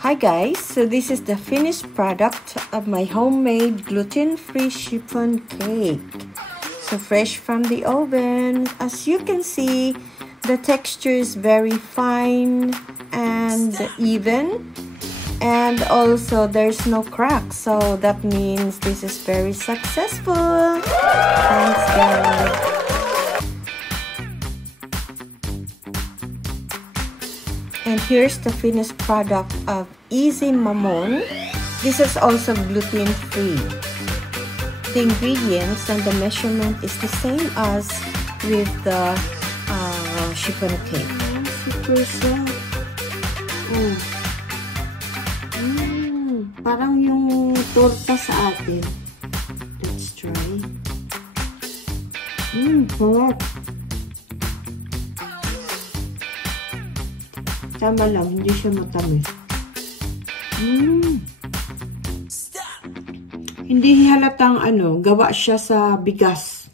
Hi guys, so this is the finished product of my homemade gluten-free chiffon cake. So fresh from the oven. As you can see, the texture is very fine and even, and also there's no crack, so that means this is very successful. Thanks guys. And here's the finished product of Easy Mamon. This is also gluten-free. The ingredients and the measurement is the same as with the chiffon cake. Super soft. Parang yung torta sa atin. Let's try. Sarap. Tama lang, hindi siya matamis. Hindi halatang gawa siya sa bigas.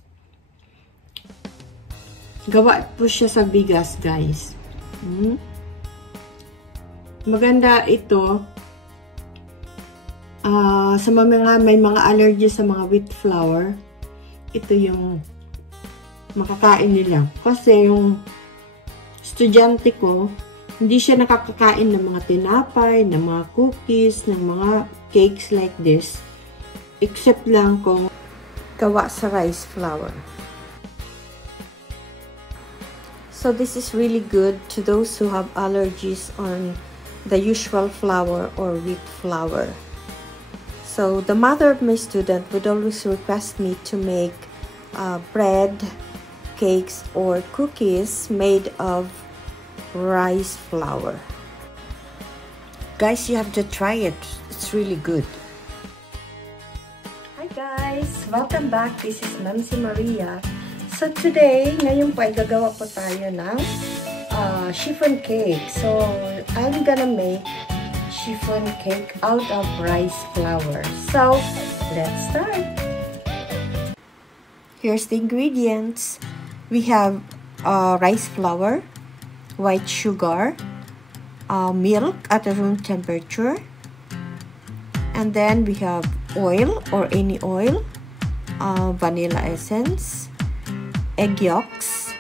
Gawa po siya sa bigas, guys. Maganda ito. Sa mga may mga allergy sa mga wheat flour, ito yung makakain nila. Kasi yung estudyante ko, hindi siya nakakakain ng mga tinapay, ng mga cookies, ng mga cakes like this. Except lang kung gawa sa rice flour. So this is really good to those who have allergies on the usual flour or wheat flour. So the mother of my student would always request me to make bread, cakes, or cookies made of rice flour. Guys, you have to try it. It's really good. Hi guys! Welcome back. This is Mamsy Maria. So today, ngayon po ay gagawa po tayo ng chiffon cake. So I'm gonna make chiffon cake out of rice flour. So let's start. Here's the ingredients. We have rice flour, white sugar, milk at room temperature, and then we have oil or any oil, vanilla essence, egg yolks,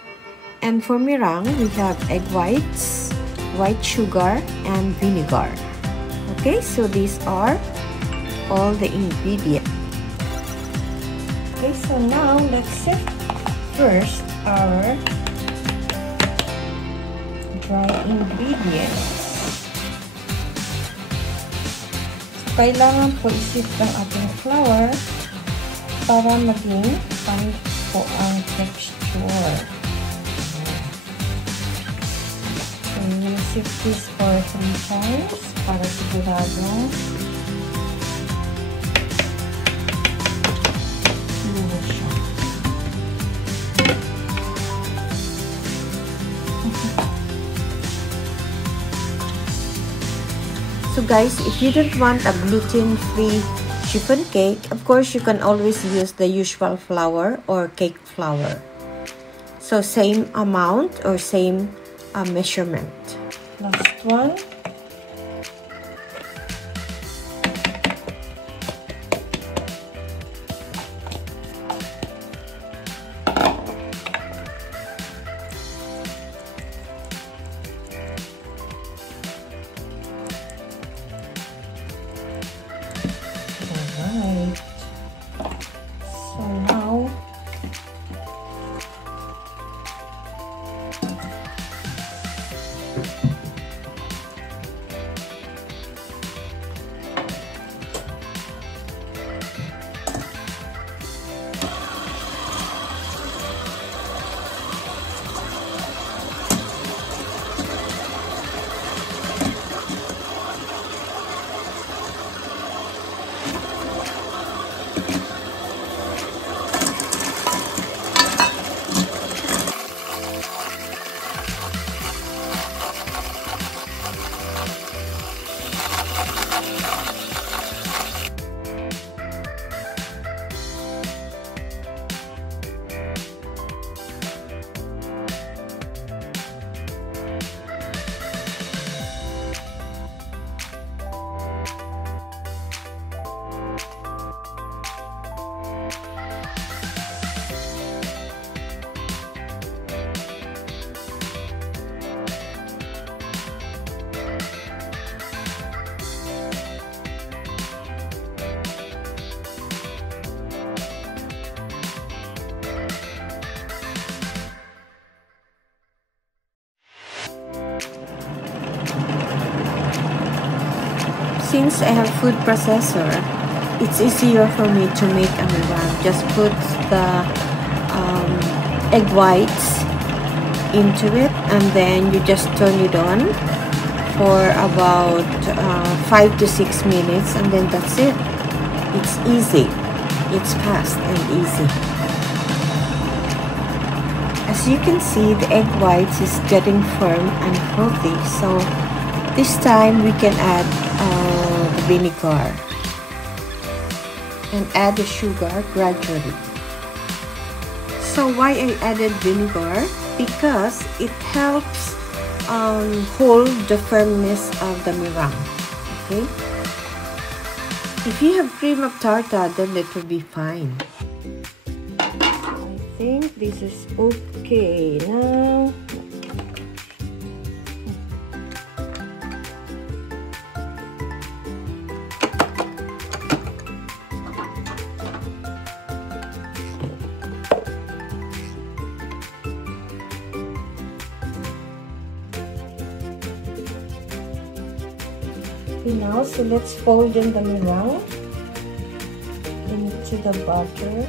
and for meringue we have egg whites, white sugar, and vinegar. Okay, so these are all the ingredients. Okay, so now let's sift first our dry ingredients. So, kailangan po isip ng ating flour para maging fine po ang texture. So, we'll sift this for 3 times para sigurado lulo siya. So guys, if you don't want a gluten-free chiffon cake, of course you can always use the usual flour or cake flour. So same amount or same measurement. Last one. Alright. So now since I have food processor, it's easier for me to make a meringue. Just put the egg whites into it, and then you just turn it on for about 5 to 6 minutes, and then that's it. It's easy. It's fast and easy. As you can see, the egg whites is getting firm and frothy, so this time we can add the vinegar and add the sugar gradually. So why I added vinegar? Because it helps hold the firmness of the meringue. Okay. If you have cream of tartar, then it will be fine. I think this is okay now. Now, so let's fold in the meringue into the butter.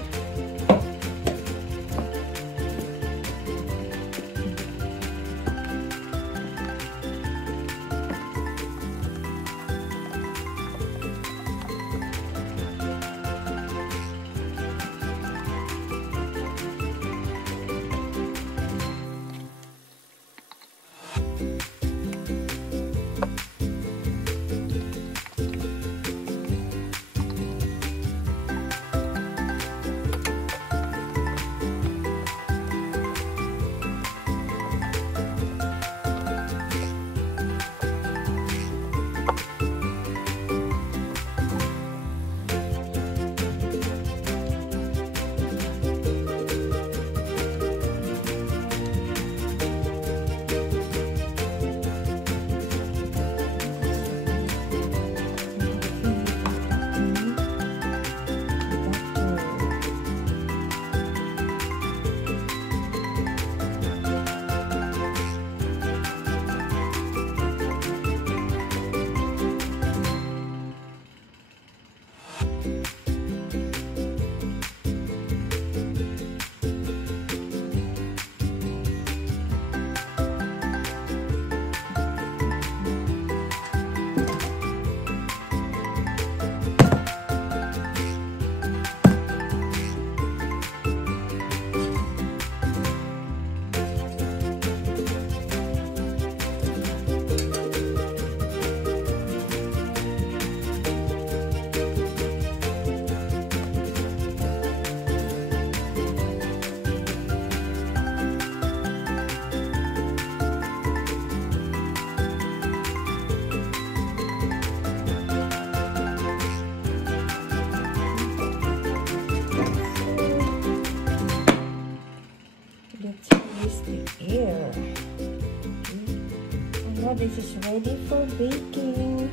Now this is ready for baking.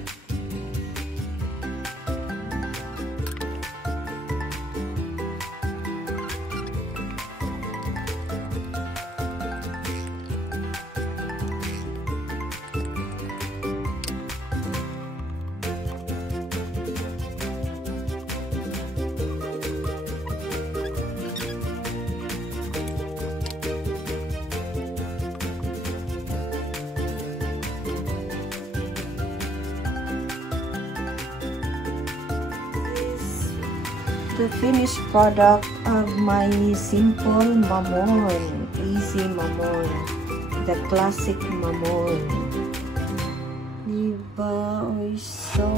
The finished product of my simple mamon, easy mamon, the classic mamon. Diba? Oy, so.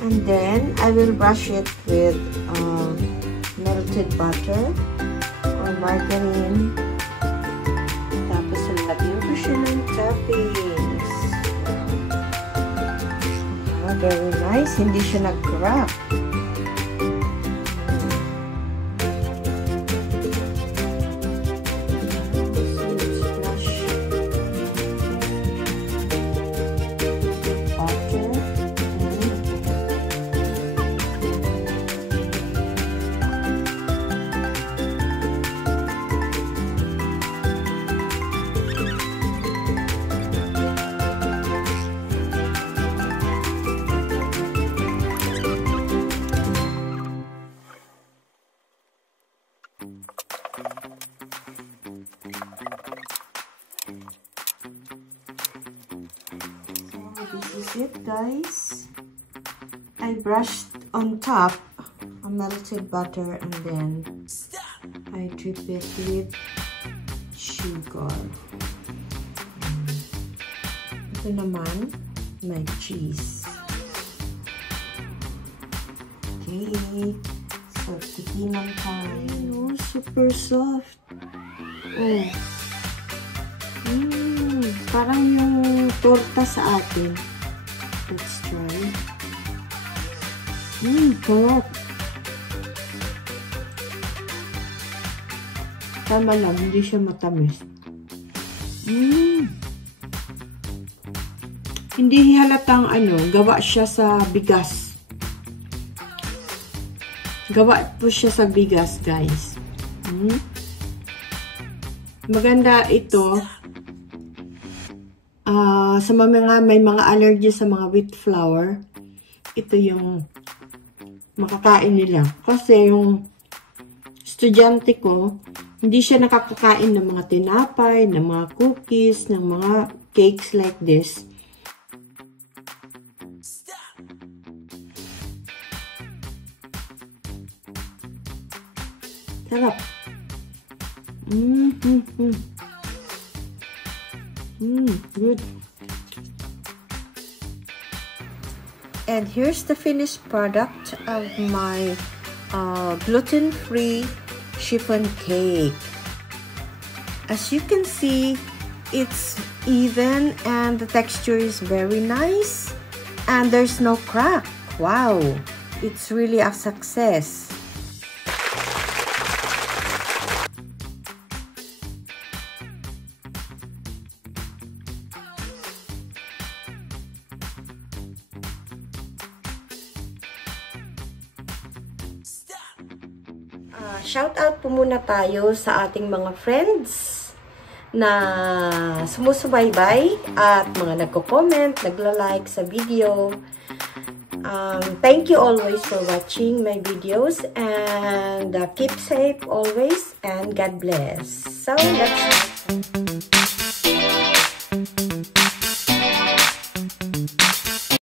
And then I will brush it with melted butter or margarine. Tapos lagyan ko siya ng toppings. Very nice. Hindi siya nag-crack. this is it, guys. I brushed on top a melted butter and then I drip it with sugar. Ito naman, my cheese. Okay. So, tikiman tayo. Oh, super soft. Oh. Parang yung torta sa atin. Let's try. Sarap. Tama lang, hindi siya matamis. Hindi halatang gawa siya sa bigas. Gawa po siya sa bigas, guys. Maganda ito. Sa mga may mga allergy sa mga wheat flour, ito yung makakain nila. Kasi yung estudyante ko, hindi siya nakakakain ng mga tinapay, ng mga cookies, ng mga cakes like this. Sarap. Good. And here's the finished product of my gluten-free chiffon cake. As you can see, it's even and the texture is very nice and there's no crack. Wow, it's really a success. Shout out po muna tayo sa ating mga friends na sumusubaybay at mga nagko-comment, nagla-like sa video. Thank you always for watching my videos and keep safe always and God bless. So, that's